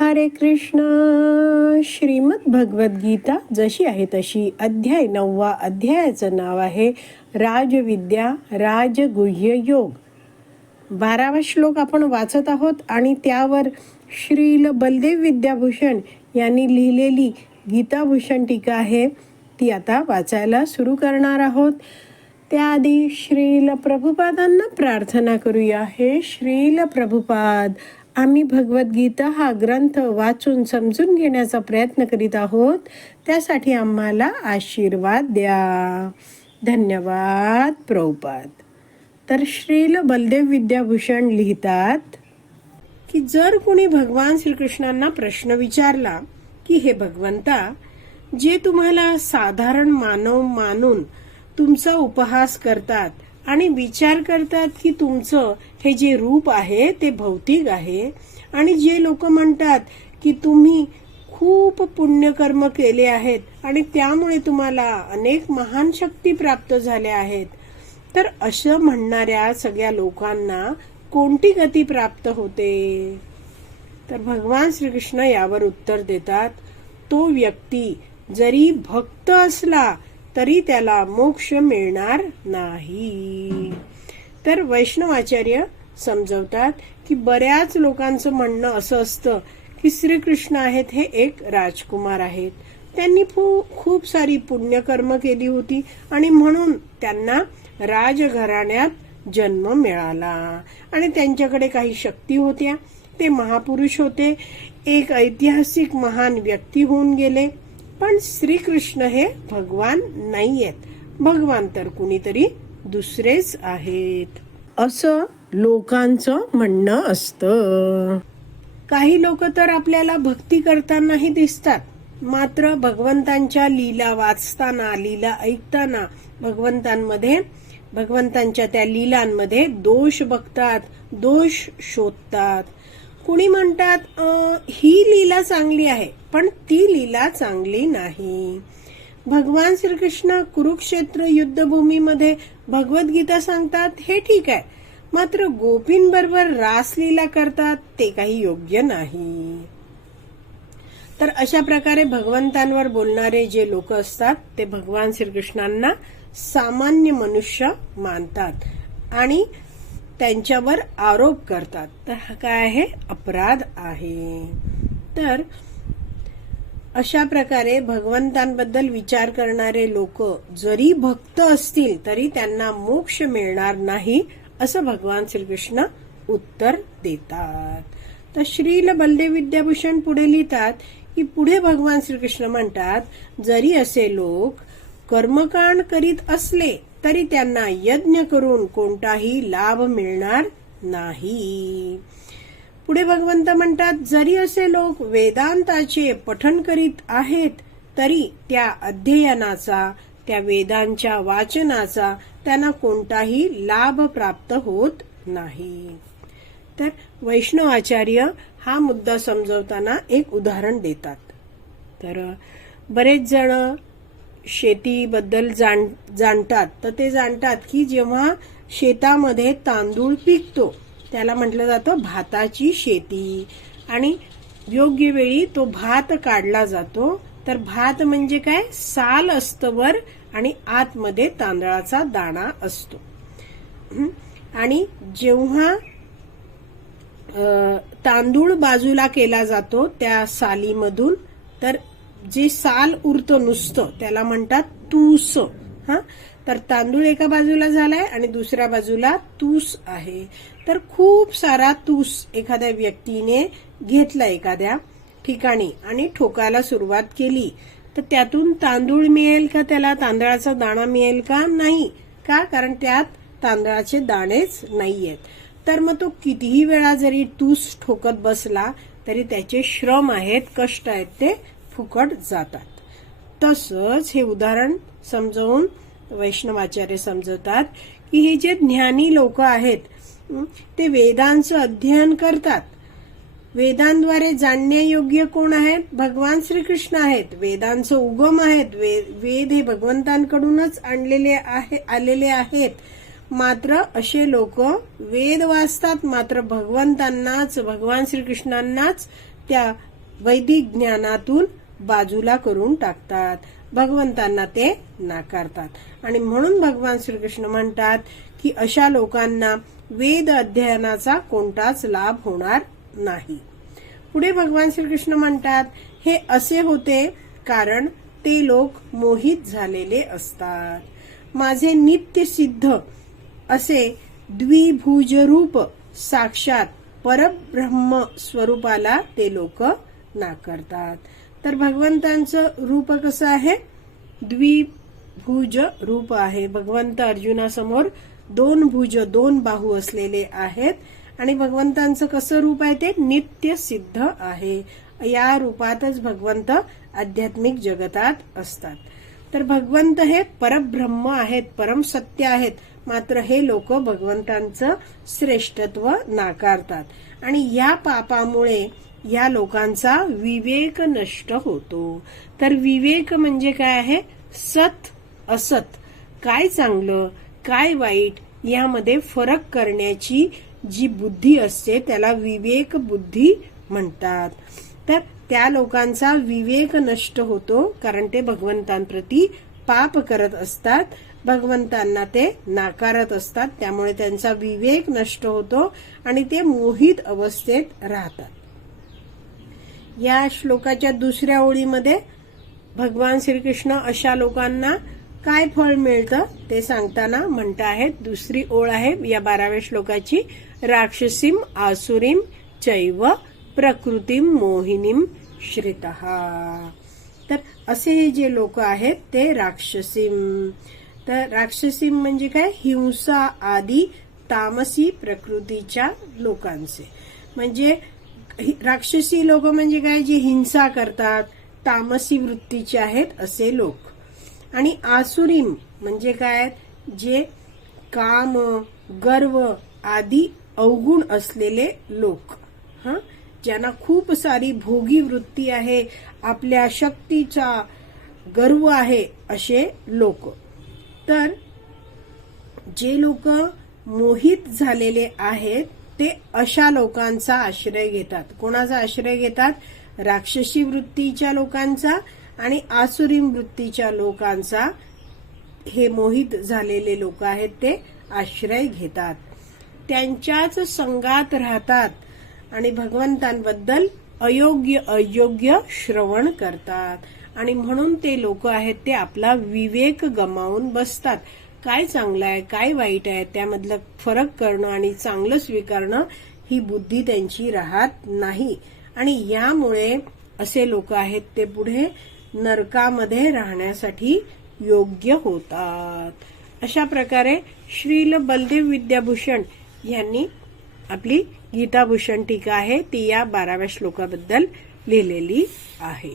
हरे कृष्ण. श्रीमद भगवद्गीता जशी आहे तशी अध्याय नववा अध्यायाचं नाव आहे राजविद्या राजगुह्य योग. बारावा श्लोक आपण वाचत आहोत आणि त्यावर श्रील बलदेव विद्याभूषण यांनी लिहिलेली गीताभूषण टीका आहे ती आता वाचायला सुरू करणार आहोत. त्याआधी श्रील प्रभुपादांना प्रार्थना करूया. हे श्रील प्रभुपाद आम्ही भगवद्गीता हा ग्रंथ वाचून समजून घेण्याचा प्रयत्न करीत आहोत. त्यासाठी आम्हाला आशीर्वाद द्या. धन्यवाद प्रभुपाद तर श्रील बलदेव विद्याभूषण लिहितात की जर कोणी भगवान श्रीकृष्णांना प्रश्न विचारला की हे भगवंता जे तुम्हाला साधारण मानव मानून तुमचा उपहास करतात आणि विचार करतात की तुमचं हे जे रूप आहे ते भौतिक आहे. आणि जे लोक म्हणतात की तुम्ही खूप पुण्यकर्म केले आहेत आणि त्यामुळे तुम्हाला अनेक महान शक्ती प्राप्त झाल्या आहेत. तर असं म्हणणाऱ्या सगळ्या लोकांना कोणती गती प्राप्त होते? तर भगवान श्रीकृष्ण यावर उत्तर देतात तो व्यक्ती जरी भक्त असला तरी त्याला मोक्ष मिळणार नाही. तर वैष्णवाचार्य समजवतात की बऱ्याच लोकांचं म्हणणं असं असतं की श्रीकृष्ण आहेत हे एक राजकुमार आहेत. त्यांनी खूप सारी पुण्यकर्म केली होती आणि म्हणून त्यांना राजघराण्यात जन्म मिळाला. आणि त्यांच्याकडे काही शक्ती होत्या. ते महापुरुष होते. एक ऐतिहासिक महान व्यक्ती होऊन गेले. पण श्रीकृष्ण हे भगवान नाही आहेत भगवान तर कुणीतरी दुसरेच आहेत. असं लोकांचं म्हणणं असतं. काही लोक तर आपल्याला भक्ती करतानाही दिसतात. मात्र भगवंतांच्या लीला वाचताना लीला ऐकताना भगवंतांमध्ये भगवंतांच्या त्या लीलांमध्ये दोष बघतात दोष शोधतात. कुणी म्हणतात ही लीला चांगली आहे पण ती लीला चांगली नाही. भगवान श्रीकृष्ण कुरुक्षेत्र युद्धभूमीमध्ये भगवद्गीता सांगतात हे ठीक आहे मात्र गोपींबरोबर रासलीला करतात ते काही योग्य नाही. तर अशा प्रकारे भगवंतांवर बोलणारे जे लोक असतात ते भगवान श्रीकृष्णांना सामान्य मनुष्य मानतात. आणि त्यांच्यावर आरोप करतात. तर हा काय आहे? अपराध आहे. तर अशा प्रकारे भगवंतांबद्दल विचार करणारे लोक जरी भक्त असतील तरी त्यांना मोक्ष मिळणार नाही असं भगवान श्रीकृष्ण उत्तर देतात. तर श्रील बलदेव विद्याभूषण पुढे लिहितात की पुढे भगवान श्रीकृष्ण म्हणतात जरी असे लोक कर्मकांड करीत असले तरी त्यांना यज्ञ करून कोणताही लाभ मिळणार नाही. पुढे भगवंत म्हणतात जरी असे लोक वेदांताचे पठन करीत आहेत तरी त्या अध्ययनाचा त्या वेदांच्या वाचनाचा त्यांना कोणताही लाभ प्राप्त होत नाही. तर वैष्णवाचार्य हा मुद्दा समजवताना एक उदाहरण देतात. तर बरेच जण शेतीबद्दल जाण जाणतात. तर ते जाणतात की जेव्हा शेतामध्ये तांदूळ पिकतो त्याला म्हटलं जातं भाताची शेती. आणि योग्य वेळी तो भात काढला जातो. तर भात म्हणजे काय? साल असतं वर आणि आतमध्ये तांदळाचा दाणा असतो. आणि जेव्हा तांदूळ बाजूला केला जातो त्या सालीमधून तर जे साल उरतं नुसतं त्याला म्हणतात तूस. हा? तर तांदूळ एका बाजूला झालाय आणि दुसऱ्या बाजूला तूस आहे. तर खूप सारा तूस एखाद्या व्यक्तीने घेतला एखाद्या ठिकाणी आणि ठोकायला सुरुवात केली. तर त्यातून तांदूळ मिळेल का त्याला? तांदळाचा दाणा मिळेल का? नाही. का? कारण त्यात तांदळाचे दाणेच नाहीयेत. तर मग तो कितीही वेळा जरी तूस ठोकत बसला तरी त्याचे श्रम आहेत कष्ट आहेत ते फुकट जातात. तसंच हे उदाहरण समजावून वैष्णवाचार्य समजवतात की हे जे ज्ञानी लोक आहेत ते वेदांचं अध्ययन करतात. वेदांद्वारे जाणण्यायोग्य कोण आहेत? भगवान श्रीकृष्ण आहेत. वेदांचं उगम आहेत. वेद हे भगवंतांकडूनच आणलेले आहे आलेले आहेत. मात्र असे लोक वेद वाचतात. मात्र भगवंतांनाच भगवान श्रीकृष्णांनाच त्या वैदिक ज्ञानातून बाजूला करून टाकतात. भगवंतांना ते नाकारतात. आणि म्हणून भगवान श्रीकृष्ण म्हणतात की अशा लोकांना वेद अध्ययनाचा कोणताच लाभ होणार नाही. पुढे भगवान श्रीकृष्ण म्हणतात हे असे होते कारण ते लोक मोहित झालेले असतात. माझे नित्य सिद्ध असे द्विभुज रूप साक्षात परब्रह्म स्वरूपाला ते लोक नाकारतात. तर भगवंतांचं रूप कसं आहे? द्विभुज रूप आहे. भगवंत अर्जुनासमोर दोन भुज दोन बाहू असलेले आहेत. आणि भगवंतांचं कसं रूप आहे ते? नित्य सिद्ध आहे. या रूपातच भगवंत आध्यात्मिक जगतात असतात. तर भगवंत हे परब्रह्म आहेत परम सत्य आहेत. मात्र हे लोक भगवंतांचं श्रेष्ठत्व नाकारतात. आणि या पापामुळे या लोकांचा विवेक नष्ट होतो. तर विवेक म्हणजे काय आहे? सत असत. काय चांगलं काय वाईट यामध्ये फरक करण्याची जी बुद्धी असते त्याला विवेक बुद्धी म्हणतात. तर त्या लोकांचा विवेक नष्ट होतो कारण ते भगवंतांप्रती पाप करत असतात. भगवंतांना ते नाकारत असतात त्यामुळे त्यांचा विवेक नष्ट होतो आणि ते मोहित अवस्थेत राहतात. या श्लोकाच्या दुसऱ्या ओळीमध्ये भगवान श्रीकृष्ण अशा लोकांना काय फळ मिळतं ते सांगताना म्हणत आहेत. दुसरी ओळ आहे या बाराव्या श्लोकाची. राक्षसीम आसुरीम चैव प्रकृतीम मोहिनीम श्रित. तर असे हे जे लोक आहेत ते राक्षसीम तर राक्षसीम म्हणजे काय? हिंसा आदी तामसी प्रकृतीच्या लोकांचे. म्हणजे राक्षसी लोक म्हणजे काय? जे हिंसा करतात तामसी वृत्तीचे आहेत असे लोक. आणि आसुरीम म्हणजे काय? जे काम गर्व आदी अवगुण असलेले लोक. हा? ज्यांना खूप सारी भोगी वृत्ती आहे आपल्या शक्तीचा गर्व आहे असे लोक. तर जे लोक मोहित झालेले आहेत ते अशा लोकांचा आश्रय घेतात. कोणाचा आश्रय घेतात? राक्षसी वृत्तीच्या लोकांचा आणि आसुरी वृत्तीच्या लोकांचा. हे मोहित झालेले लोक आहेत ते आश्रय घेतात. त्यांच्याच संघात राहतात आणि भगवंतांबद्दल अयोग्य अयोग्य श्रवण करतात. आणि म्हणून ते लोक आहेत ते आपला विवेक गमावून बसतात. काय चांगलं आहे काय वाईट आहे त्यामधलं फरक करणं आणि चांगलं स्वीकारणं ही बुद्धी त्यांची राहत नाही. आणि यामुळे असे लोक आहेत ते पुढे नरकामध्ये राहण्यासाठी योग्य होतात. अशा प्रकारे श्रील बलदेव विद्याभूषण यांनी आपली गीताभूषण टीका आहे ती या बाराव्या श्लोकाबद्दल लिहिलेली आहे.